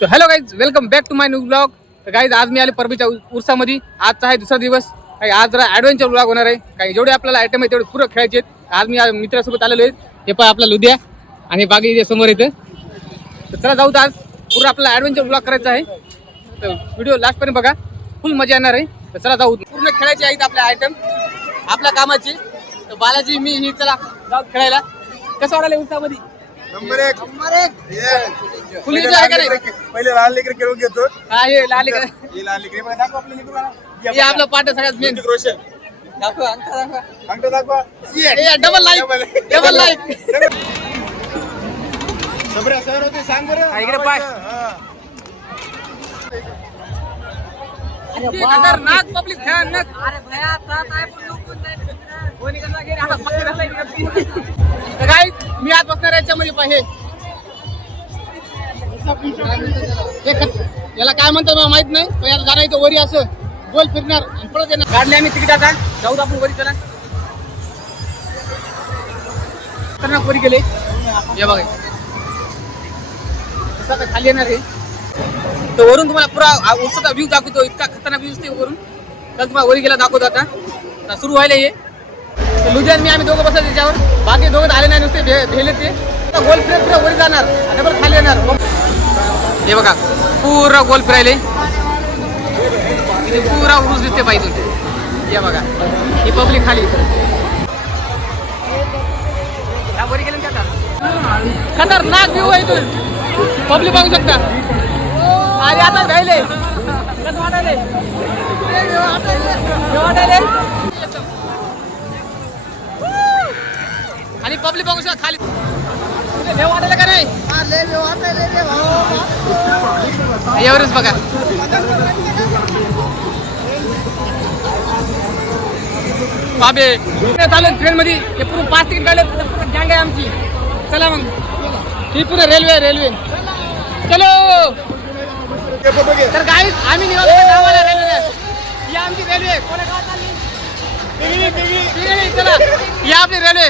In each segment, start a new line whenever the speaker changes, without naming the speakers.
तर hello guys welcome back to my new blog तर guys आज मी आले परबीच्या उर्सामध्ये. आजचा आहे दुसरा दिवस. काही आज जरा ॲडव्हेंचर ब्लॉग होणार आहे. काही जेवढे आपल्याला आयटम आहे तेवढे पुरं खेळायचे आहेत. आज मी मित्रासोबत आलेलो आहे. हे पण आपला लुधिया आणि बाकी इथे समोर येतं तर चला जाऊ तर आज. पूर्ण आपल्याला ॲडव्हेंचर ब्लॉग करायचा आहे. तर व्हिडिओ लास्टपर्यंत बघा. फुल मजा येणार आहे. तर चला जाऊ. पूर्ण खेळायचे आहेत आपल्या आयटम आपल्या कामाची. तर बालाजी मी ही चला जाऊ खेळायला. कसं वाढायला उर्सामध्ये?
नंबर एक. नंबर एक.
Enjoy आहे का नाही?
पहिले लहान लेकर खेळून घेतो.
हा हे लाले का
हे लहान लेकर बघा, दाखव लेकरू
हे आपलं पाठ सगळ्यात मेन
ऋतिक रोशन.
दाखवा अंगठा दाखवा.
अंगठा दाखवा.
ए डबल लाईक डबल लाईक
सबऱ्या सर होते सांग बरं.
हा, इकडे पाय.
हा.
खतरनाक पब्लिक आता पक्के कसला गेला. मी आज बसणार आहे याच्यामध्ये पाहिजे याला काय म्हणतात मला माहीत नाही पण याला जाणार इथं वरी असं गोल फिरणार आणि परत येणार. काढले आम्ही तिकीट आता. जाऊ आपण वरी चला. खतरनाक वरी गेले. हे बघा. कसं आता खाली येणार आहे तर वरून तुम्हाला पुरा आ- व्ह्यू दाखवतो इतका खतरनाक व्ह्यू दिसते वरून. तर तुम्हाला वरी गेला दाखवतो आता. सुरू व्हायला ये तर मी आम्ही दोघं बसलो त्याच्यावर. बाकी दोघं आले नाही नुसते भे- भेले ते. गोल फिरत पुरा वरी जाणार. आणि खाली येणार. हे बघा पुरा गोल फिरायले. पुरा उरूस दिसते पाहिजे हे बघा ही पब्लिक खाली या वरी गेले ना खतरनाक व्ह्यू आहे इथून. पब्लिक बघू शकता. अरे आता राहिले वाटायले. वाटायले. आणि पब्लिक बघू शकता खाली. तुला वाटायला का नाही? एवढंच बघा. बाबे चालेल ट्रेन मध्ये. हे पूर्ण पाच तिकीट काढले पूर्ण गँग आहे आमची. चला मग. ही पूर्ण रेल्वे रेल्वे चलो. तर गाईज आम्ही निघालो गावाला रेल्वे ही आमची रेल्वे कोणा गावात चालली? चला. ही आपली रेल्वे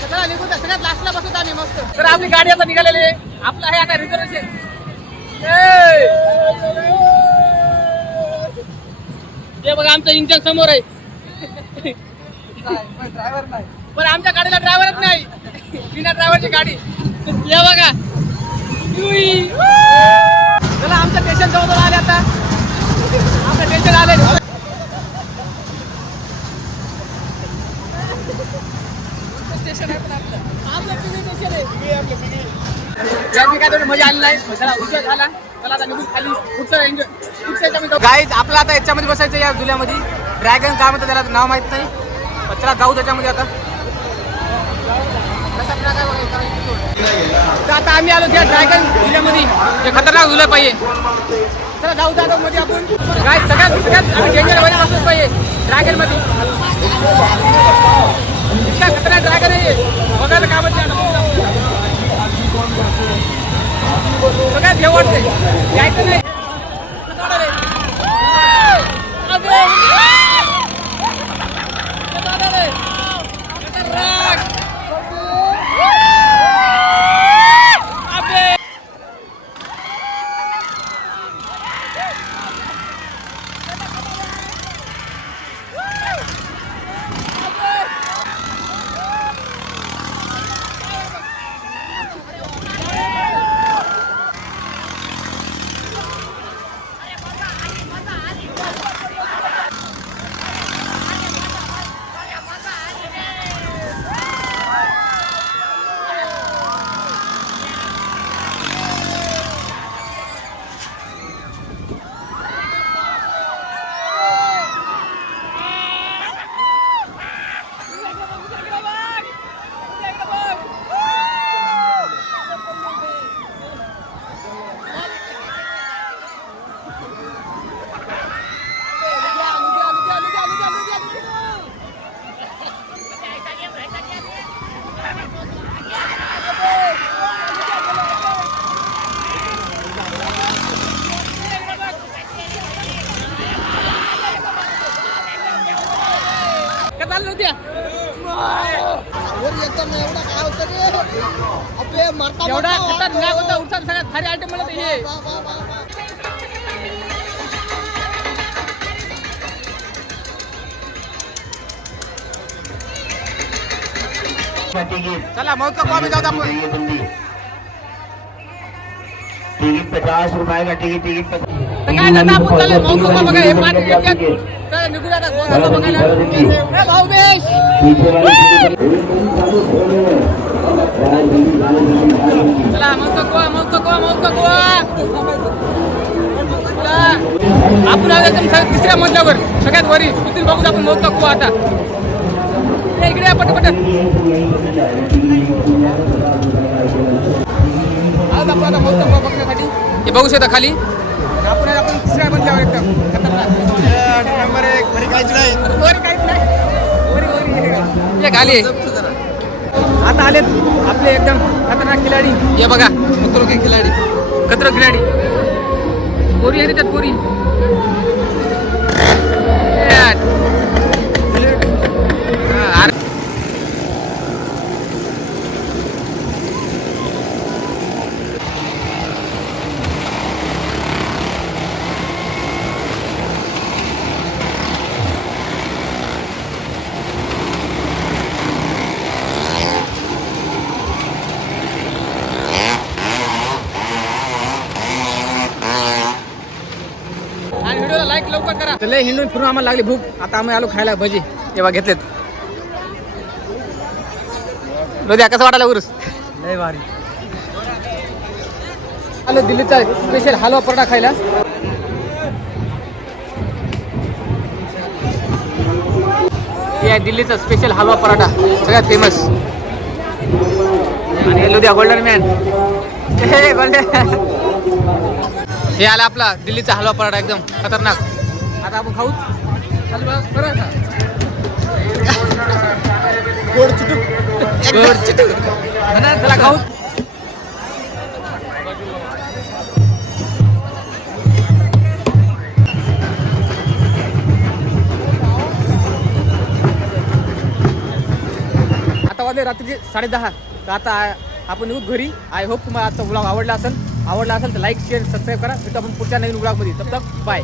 चला निघून सगळ्यात लास्टला बसत आम्ही मस्त. तर आपली गाडी आता निघालेली आहे. आपलं आहे आता रिझर्वेशन ते बघा आमचं इंजन समोर आहे. पण आमच्या गाडीला ड्रायव्हरच नाही. बिना ड्रायव्हरची गाडी. या बघा. चला आमचं स्टेशन जवळ आले आता. आमचं स्टेशन आले स्टेशन आहे पण आपलं आपलं पिंगळी स्टेशन आहे त्याची काय थोडी मजा आली नाही चला उशीर झाला चला आता निघून खाली पुढचं एन्जॉय पुढच्या याच्यामध्ये गाईज आपलं आता याच्यामध्ये बसायचं या झुल्यामध्ये ड्रॅगन काय म्हणतात त्याला? नाव माहीत नाही. चला जाऊ त्याच्यामध्ये आता. तर आता आम्ही आलो त्या ड्रॅगन झुल्यामध्ये जे खतरनाक झुलं पाहिजे. चला जाऊ जातो मध्ये आपण. काय सगळ्यात सगळ्यात आम्ही डेंजरमध्ये बसलोच पाहिजे. ड्रॅगनमध्ये. इतका खतरनाक ड्रॅगन आहे बघायला काय म्हणते सगळ्यात हे वाटते यायचं नाही अबे! खतरनाक! अबे! का चाललं होत्या एवढा खतरनाक होता उरसात सगळ्यात भारी आयटम मला हे. चला मग का आम्ही जाऊ आपण.
तिकीट पचास रुपए का
काय आपण चालेल बघा हे बघायला. भाऊ बेश चला मग तो गोवा मग तो गोवा मग तो गोवा चला. आपण आलो एकदम स- तिसऱ्या मजल्यावर. सगळ्यात वरी. तिथून बघू आपण मग तो गोवा आता. इकडे या पटपट आज आपण आता मग तो गोवा बघण्यासाठी. हे बघू शकता खाली. आपण आपण तिसऱ्या मजल्यावर एकदम खतरनाक.
नंबर एक. घरी काहीच नाही.
वर काहीच नाही. वरी वरी हे खाली. आता आलेत आपले एकदम खतरनाक खिलाडी. हे बघा खतरो के खिलाडी. खतरो खिलाडी. पोरी आहे त्यात पोरी यार. हा, अरे. आणि व्हिडिओला लाईक लवकर करा तर लय हिंडून फिरून आम्हाला लागली भूक. आता आम्ही आलो खायला भजी. तेव्हा घेतलेत. लोद्या कसं वाटायला उरुस?
लय भारी.
आलो दिल्लीचा स्पेशल हलवा पराठा खायला. हे आहे दिल्लीचा स्पेशल हलवा पराठा. सगळ्यात फेमस आणि लुधिया गोल्डन मॅन हे गोल्डन हे आला आपला दिल्लीचा हलवा पराठा एकदम खतरनाक. आता आपण खाऊ. चला खाऊ. आता वाजले रात्रीचे साडेदहा. तर आता आपण येऊ घरी. आय होप तुम्हाला आजचा ब्लॉग आवडला असेल. आवडला असेल तर लाईक शेअर सबस्क्राईब करा. भेटू आपण पुढच्या नवीन ब्लॉगमध्ये तब तक बाय